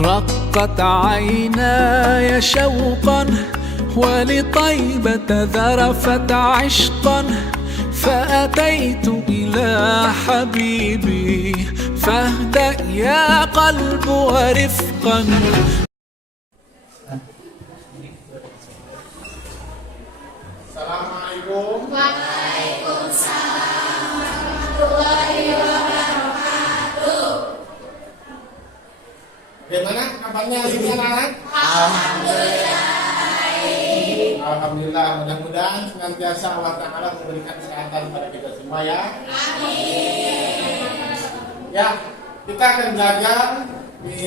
رقت عيناي شوقا ولطيبة ذرفت عشقا فأتيت إلى حبيبي فاهدأ يا قلب ورفقا. Assalamualaikum. Waalaikumsalam warahmatullahi wabarakatuh. Bagaimana kabarnya hari ini anak-anak? Alhamdulillah. Alhamdulillah, mudah-mudahan senantiasa Allah Ta'ala memberikan kesehatan pada kita semua ya. Amin. Ya, kita akan belajar di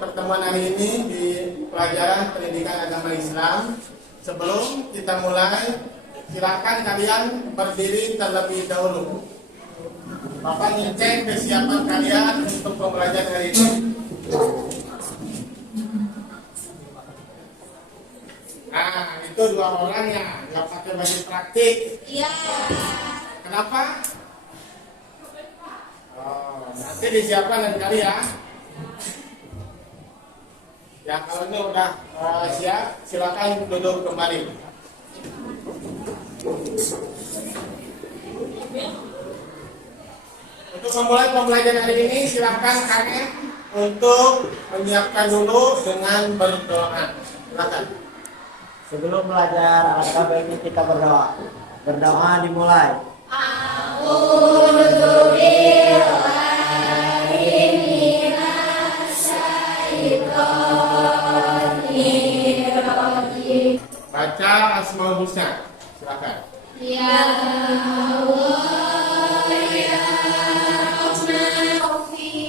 pertemuan hari ini di pelajaran pendidikan agama Islam. Sebelum kita mulai, silakan kalian berdiri terlebih dahulu. Bapak ngecek kesiapan kalian untuk pembelajaran hari ini. Nah, itu dua orang ya, nggak pakai baju praktik. Iya. Kenapa? Oh, nanti disiapkan dari kali ya. Ya, kalau ini udah siap, silakan duduk kembali. Untuk memulai pembelajaran hari ini, silakan kalian untuk menyiapkan dulu dengan berdoa. Silakan. Sebelum belajar, alangkah baiknya kita berdoa. Berdoa dimulai. A'udzu billahi minasy syaithanir rajim. Baca Asmaul Husna. Silakan. Ya Allah ya Rahman.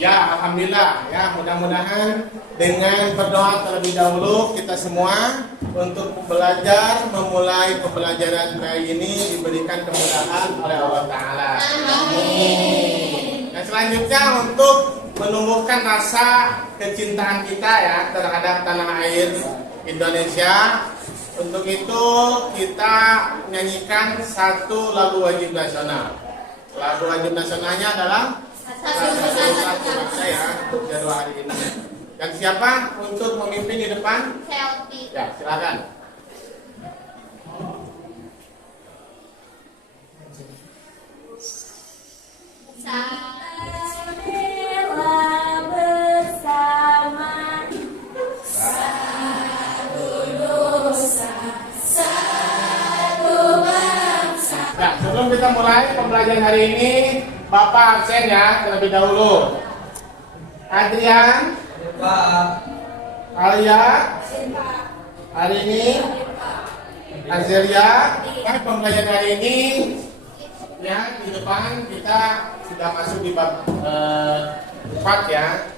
Ya, alhamdulillah ya, mudah-mudahan dengan berdoa terlebih dahulu kita semua untuk belajar memulai pembelajaran kali ini diberikan kemudahan oleh Allah Ta'ala. Amin. Dan selanjutnya untuk menumbuhkan rasa kecintaan kita ya terhadap tanah air Indonesia. Untuk itu kita nyanyikan satu lagu wajib nasional. Lagu wajib nasionalnya adalah satu bangsa ya untuk jadwal hari ini. Dan siapa untuk memimpin di depan? Selfie. Ya, silakan. Salamillah bersama satu dosa, satu bangsa. Nah, sebelum kita mulai pembelajaran hari ini, Bapak absen ya terlebih dahulu. Adrian, Alia, hari ini, Azelia, pembelajaran hari ini ya di depan kita sudah masuk di bab 4 ya.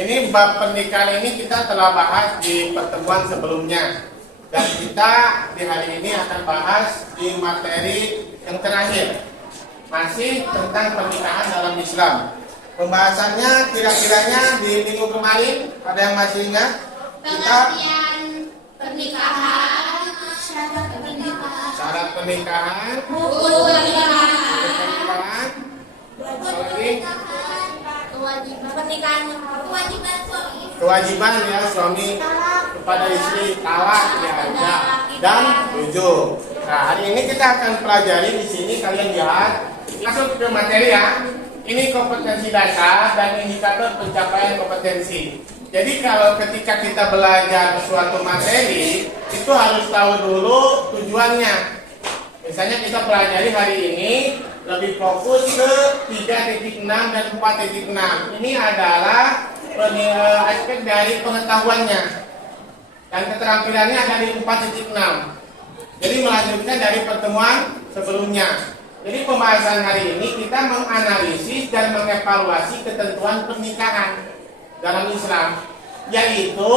Ini bab pernikahan ini kita telah bahas di pertemuan sebelumnya dan kita di hari ini akan bahas di materi yang terakhir masih tentang pernikahan dalam Islam. Pembahasannya kira-kiranya di minggu kemarin ada yang masih ingat? Pengertian pernikahan, Syarat pernikahan, hukum pernikahan, kewajiban kewajiban ya suami kepada istri, talak ya ada, dan ujung. Nah, hari ini kita akan pelajari di sini, kalian lihat langsung ke materi ya. Ini kompetensi dasar dan indikator pencapaian kompetensi. Jadi kalau ketika kita belajar suatu materi itu harus tahu dulu tujuannya. Misalnya kita pelajari hari ini lebih fokus ke 3.6 dan 4.6. Ini adalah aspek dari pengetahuannya dan keterampilannya ada di 4.6. Jadi melanjutkan dari pertemuan sebelumnya. Jadi pembahasan hari ini kita menganalisis dan mengevaluasi ketentuan pernikahan dalam Islam, yaitu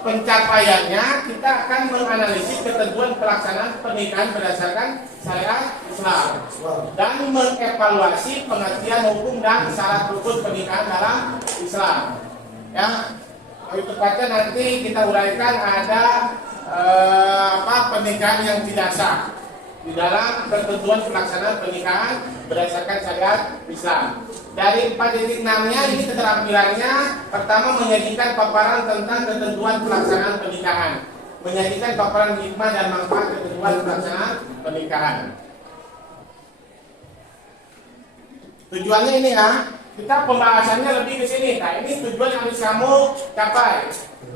pencapaiannya kita akan menganalisis ketentuan pelaksanaan pernikahan berdasarkan syariat Islam dan mengevaluasi pengertian hukum dan syarat rukun pernikahan dalam Islam. Ya, lebih tepatnya nanti kita uraikan ada pernikahan yang tidak sah. di dalam ketentuan pelaksanaan pernikahan berdasarkan syariat Islam. Dari 4.6-nya ini keterampilannya, pertama menyajikan paparan tentang ketentuan pelaksanaan pernikahan, menyajikan paparan hikmah dan manfaat ketentuan pelaksanaan pernikahan. Tujuannya ini ya, kita pembahasannya lebih ke sini. Nah, ini tujuan yang harus kamu capai.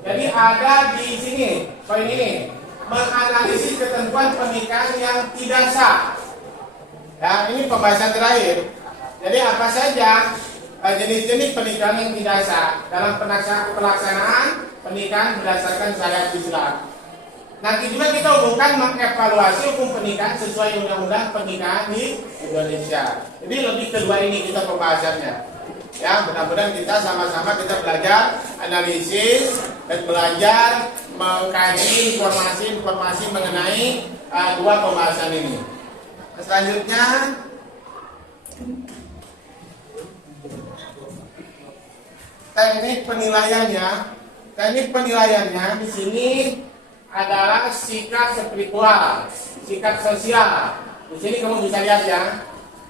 Jadi ada di sini poin ini, menganalisis ketentuan pernikahan yang tidak sah. Ya, ini pembahasan terakhir. Jadi apa saja jenis-jenis pernikahan yang tidak sah dalam pelaksanaan pernikahan berdasarkan syariat Islam. Nanti juga kita umumkan mengevaluasi hukum pernikahan sesuai undang-undang pernikahan di Indonesia. Jadi lebih kedua ini kita pembahasannya. Ya, mudah-mudahan kita sama-sama kita belajar analisis dan belajar mengkaji informasi mengenai dua pembahasan ini. Selanjutnya teknik penilaiannya. Teknik penilaiannya di sini adalah sikap spiritual, sikap sosial. Di sini kamu bisa lihat ya.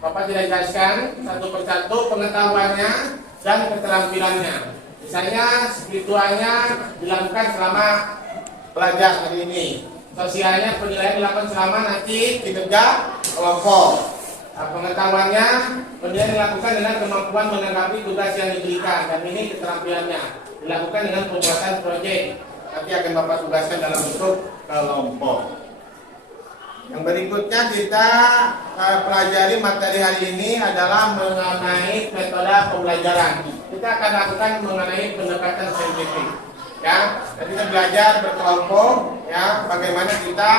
Bapak tidak jelaskan satu persatu pengetahuannya dan keterampilannya. Misalnya spiritualnya dilakukan selama belajar hari ini. Sosialnya penilaian dilakukan selama nanti kinerja kelompok. Pengetahuannya penilaian dilakukan dengan kemampuan menanggapi tugas yang diberikan, dan ini keterampilannya dilakukan dengan pembuatan proyek. Nanti akan Bapak tugaskan dalam bentuk kelompok. Yang berikutnya kita pelajari materi hari ini adalah mengenai metode pembelajaran. Kita akan lakukan mengenai pendekatan saintifik. Ya, jadi kita belajar berkelompok. Ya, bagaimana kita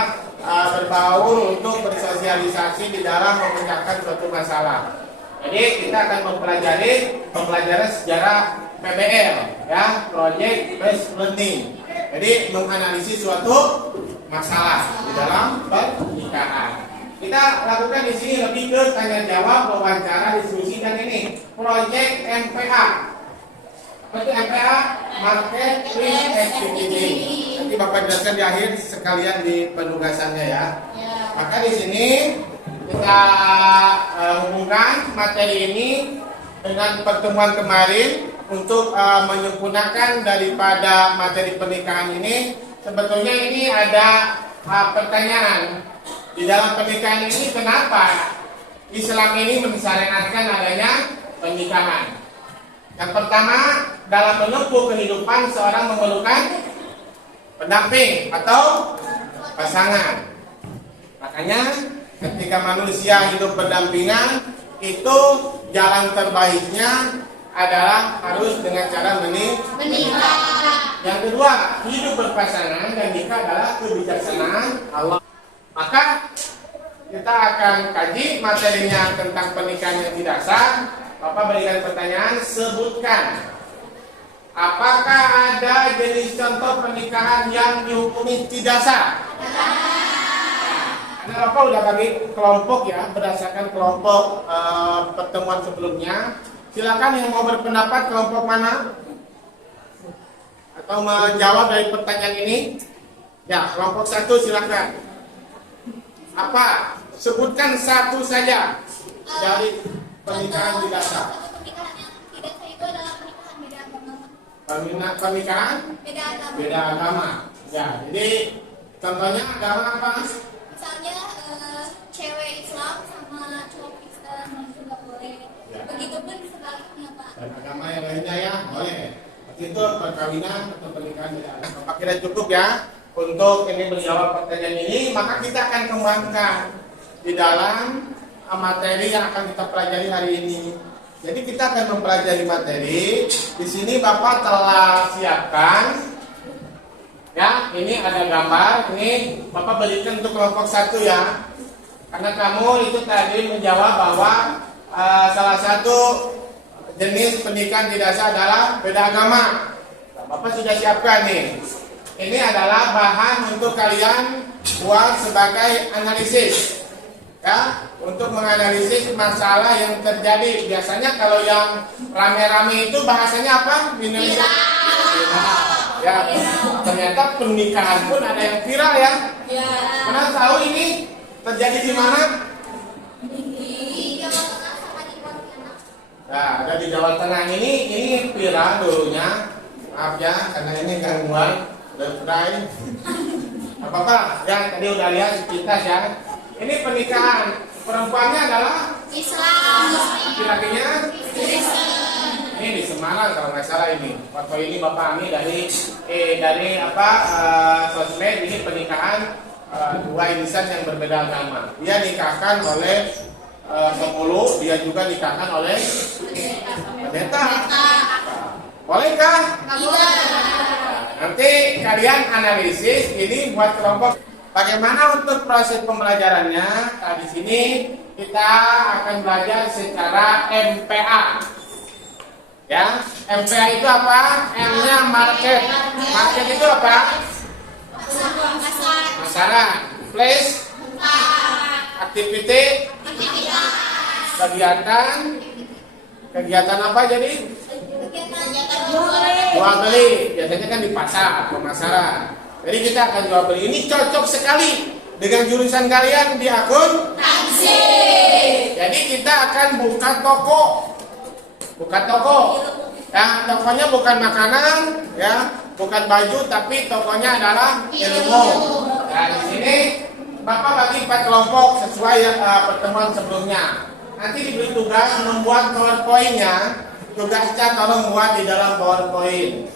berbaur untuk bersosialisasi di dalam memecahkan suatu masalah. Jadi kita akan mempelajari pembelajaran sejarah PBL, ya, Project Based Learning. Jadi menganalisis suatu masalah di dalam pernikahan. Kita lakukan di sini lebih ke tanya jawab, wawancara, diskusi, dan ini Project MPA. Apa itu MPA? Market Risk Activity. Nanti Bapak jelaskan di akhir sekalian di penugasannya ya. Maka di sini kita hubungkan materi ini dengan pertemuan kemarin untuk menyempurnakan daripada materi pernikahan ini. Sebetulnya ini ada pertanyaan di dalam pernikahan ini, kenapa Islam ini mensyariatkan adanya pernikahan? Yang pertama, dalam menempuh kehidupan seorang memerlukan pendamping atau pasangan. Makanya ketika manusia hidup berdampingan, itu jalan terbaiknya adalah harus dengan cara menikah. Yang kedua, hidup berpasangan dan nikah adalah kebijaksanaan Allah. Maka kita akan kaji materinya tentang pernikahan yang tidak sah. Bapak berikan pertanyaan, sebutkan apakah ada jenis contoh pernikahan yang dihukumi tidak sah? Karena Bapak udah bagi kelompok ya, berdasarkan kelompok pertemuan sebelumnya. Silakan yang mau berpendapat kelompok mana? Atau menjawab dari pertanyaan ini? Ya, kelompok satu silakan. Apa? Sebutkan satu saja dari pernikahan tidak sah. Pernikahan yang tidak sah itu adalah pernikahan beda agama. Pernikahan Beda agama. beda agama. Ya, jadi contohnya agama apa? Misalnya cewek Islam sama cowok Kristen itu nggak boleh. Ya. Begitupun sebaliknya Pak. Dan agama yang lainnya ya boleh. Itu perkawinan atau pernikahan beda agama. Bapak kira cukup ya untuk ini menjawab pertanyaan ini. Maka kita akan kembangkan di dalam materi yang akan kita pelajari hari ini. Jadi kita akan mempelajari materi. Di sini Bapak telah siapkan. Ya, ini ada gambar. Ini Bapak berikan untuk kelompok satu ya. Karena kamu itu tadi menjawab bahwa salah satu jenis pernikahan tidak sah adalah beda agama. Nah, Bapak sudah siapkan nih. Ini adalah bahan untuk kalian buat sebagai analisis. Ya, untuk menganalisis masalah yang terjadi. Biasanya kalau yang rame-rame itu bahasanya apa? Viral. Ya, ternyata pernikahan pun ada yang viral ya. Ya. Pernah tahu ini? terjadi di mana? Di Jawa Tengah sama di Pontianak. Nah, ada di Jawa Tengah ini Pira dulunya. Maaf ya, karena ini gangguan bercerai. Apa-apa, ya tadi udah lihat sekitar ya. Ini pernikahan perempuannya adalah Islam. laki-lakinya. Kristen. Ini di Semarang kalau nggak salah ini. Foto ini Bapak Ami dari sosmed. Ini pernikahan dua insan yang berbeda agama. Dia nikahkan oleh pemulung, dia juga nikahkan oleh pendeta. Bolehkah? Iya. Nanti kalian analisis ini buat kelompok. Bagaimana untuk proses pembelajarannya? Nah, di sini kita akan belajar secara MPA. Ya, MPA itu apa? M-nya market. Market itu apa? Masalah. Place, activity, kegiatan. Kegiatan apa jadi? Jual beli. Biasanya kan di pasar, pemasaran. Jadi kita akan jual beli. Ini cocok sekali dengan jurusan kalian di akuntansi. Jadi kita akan buka toko. Bukan toko. Ya, tokonya bukan makanan, ya, bukan baju, tapi tokonya adalah ilmu. Nah, di sini Bapak bagi 4 kelompok sesuai pertemuan sebelumnya. Nanti diberi tugas membuat PowerPoint-nya. Tugasnya tolong buat di dalam PowerPoint.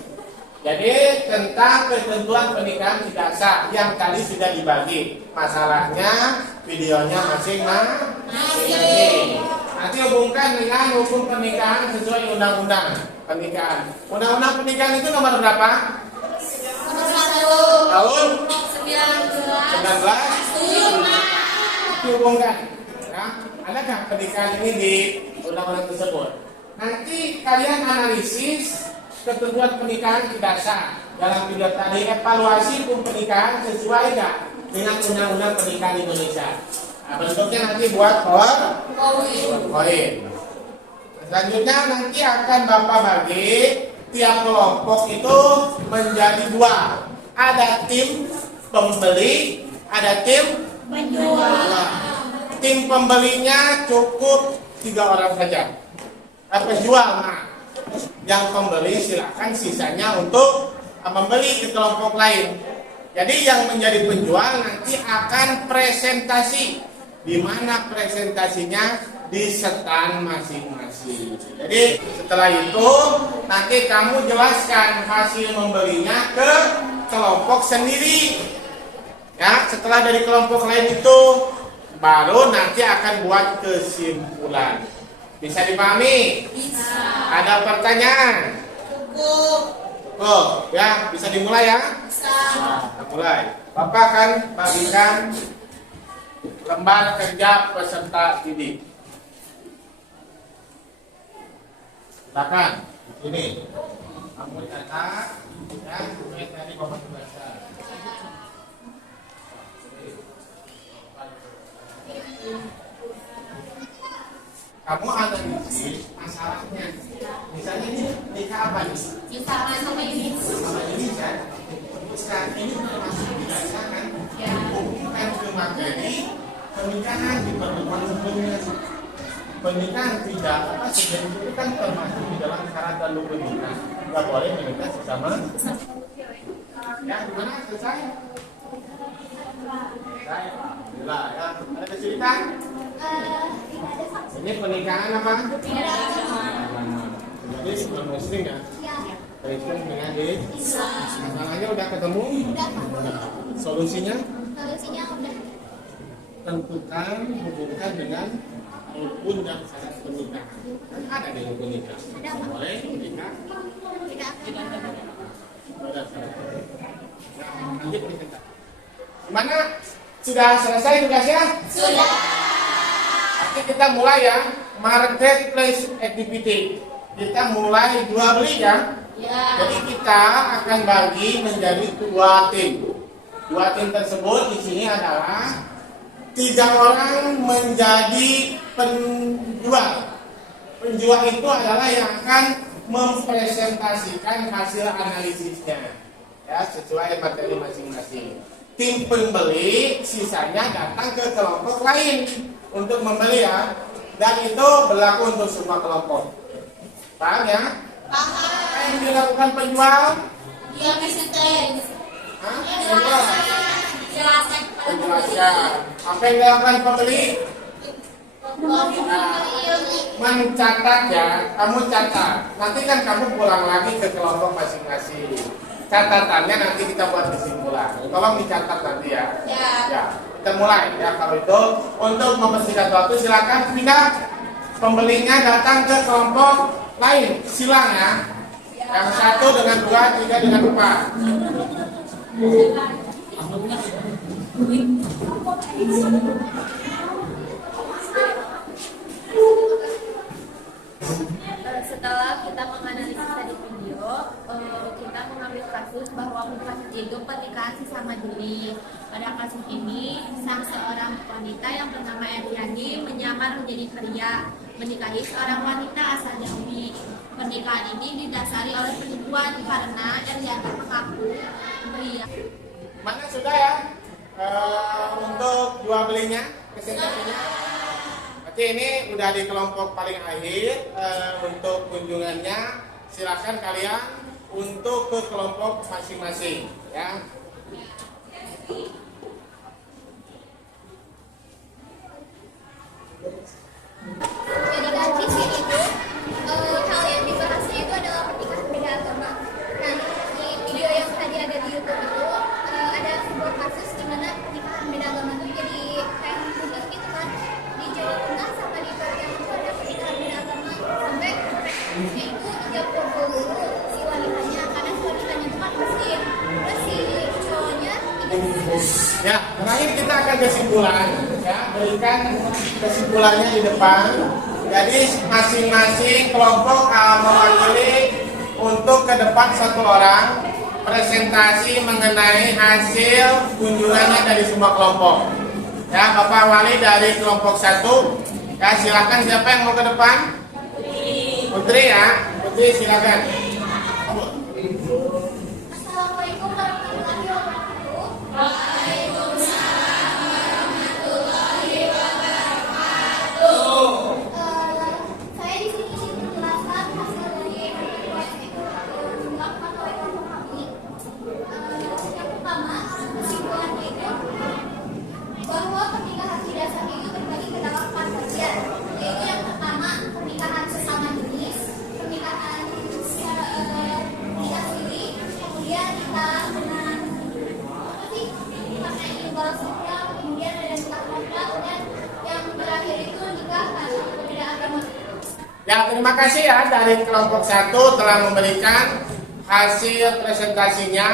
Jadi tentang ketentuan pernikahan tidak sah yang tadi sudah dibagi. Masalahnya videonya masing-masing. Nanti hubungkan dengan hukum pernikahan sesuai undang-undang pernikahan. Undang-undang pernikahan itu nomor berapa? Nomor 1. Tahun 19. 19. Dihubungkan. Ya, adakah pernikahan ini di undang-undang tersebut? Nanti kalian analisis ketentuan pernikahan tidak sah. Dalam video tadi evaluasi hukum pernikahan sesuai nggak dengan undang-undang pernikahan Indonesia. Nah, bentuknya nanti buat PowerPoint. Selanjutnya nanti akan Bapak bagi tiap kelompok itu menjadi 2. Ada tim pembeli, ada tim penjual. Tim pembelinya cukup 3 orang saja. Penjual, nah, yang pembeli silakan sisanya untuk membeli ke kelompok lain. Jadi yang menjadi penjual nanti akan presentasi, di mana presentasinya di stand masing-masing. Jadi setelah itu nanti kamu jelaskan hasil membelinya ke kelompok sendiri. Ya, setelah dari kelompok lain itu baru nanti akan buat kesimpulan. Bisa dipahami? Bisa. Ada pertanyaan? Cukup. Oh, ya, bisa dimulai ya? Bisa. Nah, kita mulai. Bapak akan bagikan lembar kerja peserta didik. Silakan, di sini. Kamu catat, ya, supaya tadi Bapak baca. Kamu analisis masalahnya. Misalnya ini nikah apa nih? Bisa sama ini. Sama ini kan? Sekarang ini termasuk dirasakan bukan ke materi pernikahan di pertemuan sebelumnya. Pernikahan tidak apa sebenarnya itu kan termasuk di dalam syarat dan rukun nikah. Nggak boleh menikah sesama. Ya, gimana selesai? Selesai. Alhamdulillah ya. Ada kesulitan? Ini pernikahan apa? Jadi sebelum muslim ya? Kristen dengan Islam. Masalahnya udah ketemu? Udah. Solusinya? Solusinya udah. Tentukan, hubungkan dengan rukun dan syarat pernikahan. Kan ada di rukun nikah. Boleh menikah? Tidak. Ada syarat. Nah, lanjut kita. Gimana? Sudah selesai tugasnya? Sudah. Nanti kita mulai ya, marketplace activity. Kita mulai jual beli ya. Ya. Jadi kita akan bagi menjadi 2 tim. 2 tim tersebut di sini adalah 3 orang menjadi penjual. Penjual itu adalah yang akan mempresentasikan hasil analisisnya, ya sesuai materi masing-masing. tim pembeli sisanya datang ke kelompok lain untuk membeli ya. Dan itu berlaku untuk semua kelompok. Paham ya? Paham. Apa yang dilakukan penjual? Dia presentasi. Hah? Jelaskan. Penjelasan. Apa yang dilakukan pembeli? Mencatat ya. Kamu catat. Nanti kan kamu pulang lagi ke kelompok masing-masing. Catatannya nanti kita buat kesimpulan. Tolong dicatat nanti ya. Ya. Kita mulai ya. Kalau itu untuk mempersingkat waktu silakan ketika pembelinya datang ke kelompok lain silang ya. Yang satu dengan 2, 3 dengan 4. Setelah kita menganalisis tadi video, kita mengambil kasus bahwa kasus itu pernikahan sesama jenis. Pada kasus ini, sang seorang wanita yang bernama Eriani menyamar menjadi pria, menikahi seorang wanita asal Jambi. Pernikahan ini didasari oleh penipuan karena Eriani mengaku pria. Mana sudah ya untuk jual belinya, presentasinya? Berarti ini udah di kelompok paling akhir. Untuk kunjungannya silakan kalian untuk ke kelompok masing-masing ya. Jadi kan di sini itu hal yang dibahasnya itu adalah pernikahan beda agama. Nah, di video yang tadi ada di YouTube itu ada sebuah kasus di mana pernikahan beda agama itu jadi kayak publik gitu kan. Di Jawa Tengah sama di Palembang itu ada pernikahan beda agama sampai mereka itu ijab kabul dulu si wanitanya karena si wanitanya itu kan muslim, terus si cowoknya tidak. Ya, terakhir kita akan kesimpulan ya, berikan kesimpulannya di depan. Jadi masing-masing kelompok mewakili untuk ke depan satu orang presentasi mengenai hasil kunjungannya dari semua kelompok. Ya, Bapak Wali dari kelompok 1. Ya, silakan siapa yang mau ke depan? Putri ya, Putri silakan. Assalamualaikum warahmatullahi wabarakatuh. Saya di sini ingin menjelaskan hasil dari evaluasi itu dilakukan oleh kelompok kami. Yang pertama, kesimpulannya itu bahwa pernikahan tidak sah itu terbagi ke dalam 4 bagian, yaitu yang pertama pernikahan sesama jenis, pernikahan nikah siri, kemudian nikah dengan apa sih? Karena imbal sosial, kemudian ada nikah kontrak, dan yang terakhir itu nikah karena berbeda agama. Ya, terima kasih ya dari kelompok 1 telah memberikan hasil presentasinya,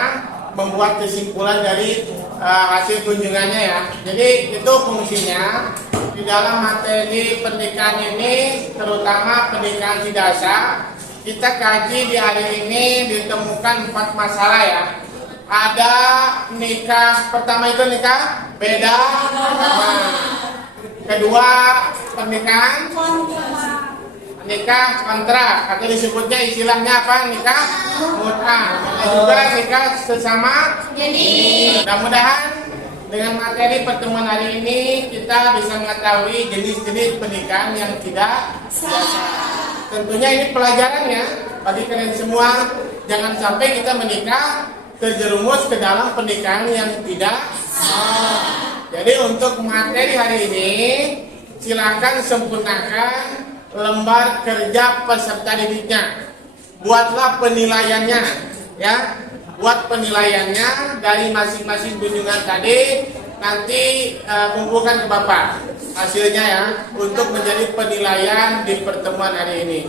membuat kesimpulan dari hasil kunjungannya ya. Jadi itu fungsinya di dalam materi pernikahan ini, terutama pernikahan tidak sah. Kita kaji di hari ini ditemukan 4 masalah ya. Ada nikah, pertama itu nikah beda agama. Kedua, pernikahan nikah kontrak atau disebutnya istilahnya apa? Nikah mut'ah. Ada juga nikah sesama jenis. Mudah-mudahan dengan materi pertemuan hari ini kita bisa mengetahui jenis-jenis pernikahan yang tidak sah. Tentunya ini pelajarannya bagi kalian semua. Jangan sampai kita menikah terjerumus ke dalam pernikahan yang tidak sah. Jadi untuk materi hari ini silakan sempurnakan lembar kerja peserta didiknya. Buatlah penilaiannya ya. Buat penilaiannya dari masing-masing kunjungan tadi, nanti kumpulkan ke Bapak hasilnya ya, untuk menjadi penilaian di pertemuan hari ini.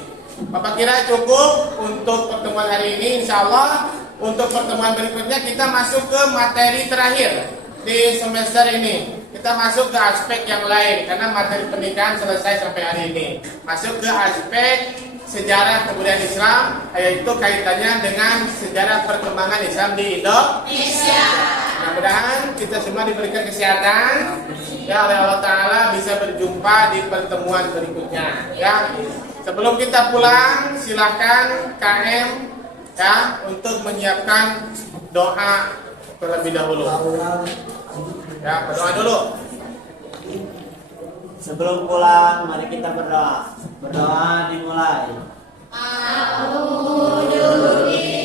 Bapak kira cukup untuk pertemuan hari ini. Insya Allah untuk pertemuan berikutnya kita masuk ke materi terakhir di semester ini. Kita masuk ke aspek yang lain karena materi pernikahan selesai sampai hari ini. Masuk ke aspek sejarah kebudayaan Islam, yaitu kaitannya dengan sejarah perkembangan Islam di Indonesia. Mudah-mudahan kita semua diberikan kesehatan ya oleh Allah Ta'ala, bisa berjumpa di pertemuan berikutnya ya. Sebelum kita pulang, silakan KM ya untuk menyiapkan doa terlebih dahulu. Ya, berdoa dulu. Sebelum pulang, mari kita berdoa. Berdoa dimulai. A'udzu billahi